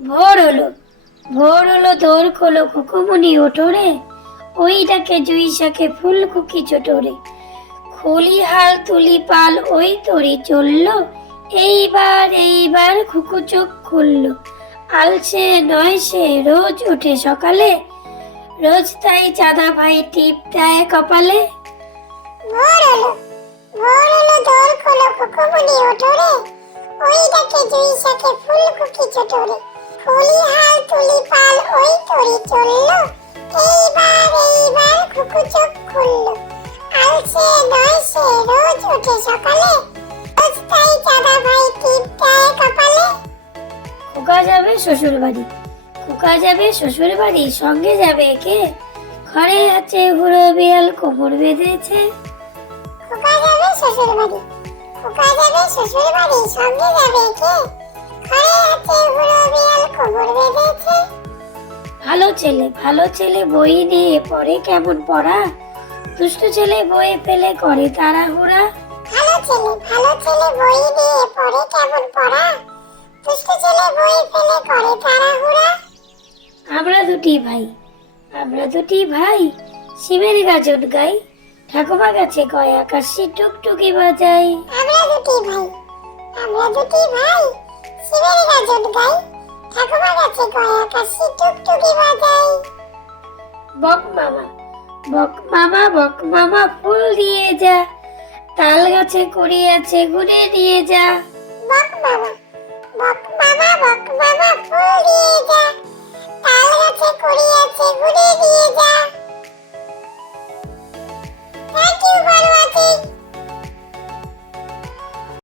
ভোর হলো। ভোর হলো দোর খোলো কুকুমনি ওঠোরে ওই ডাকে জুই শাকে ফুল কুকি চটোরে। খুলি হাল তুলি পাল ওই তরি চলল। এইবার এইবার খুকু চোখ খুলল। আলসে নয় সে রোজ উঠে সকালে। রোজ তাই চাঁদা ভাই টিপ দেয় কপালে। ভোর হলো। ভোর হলো দোর খোলো কুকুমনি ওঠোরে ওই ডাকে জুই শাকে ফুল কুকি চটোরে। খুললো আলসে নয় সে রোজ উঠে সকালে রোজ তাই চাঁদা ভাই টিপ দেয় কপালে খোকা যাবে শ্বশুর বাড়ি। খোকা যাবে শ্বশুর বাড়ি সঙ্গে যাবে কে? ঘরে আছে বুড়ো বিড়াল কোমর বেঁধেছে। খোকা যাবে শ্বশুর বাড়ি। খোকা যাবে শ্বশুর বাড়ি সঙ্গে যাবে কে? ঘরে আছে বিড়াল কোমর বেঁধেছে। ভালো ছেলে ভালো ছেলে বই নিয়ে পড়ে কেমন পড়া? দুষ্ট ছেলে বই ফেলে করে তাড়াহুড়া। ভালো ছেলে ভালো ছেলে বই দিয়ে পড়ে কেমন পড়া? দুষ্ট ছেলে বই ফেলে করে তাড়াহুড়া? আমরা দুটি ভাই আমরা দুটি ভাই শিবের গাজন গাই ঠাকুমা গাছে কয় আকাশে টুকটুকি বাজাই। আমরা দুটি ভাই আমরা দুটি ভাই শিবের গাজন গাই ঠাকুমা গাছে কয় আকাশে টুকটুকি বাজাই। বক মামা বক মামা বক মামা ফুল দিয়ে যা। তাল গাছে কুড়ি আছে ঘুরে নিয়ে যা। বক মামা বক মামা বক মামা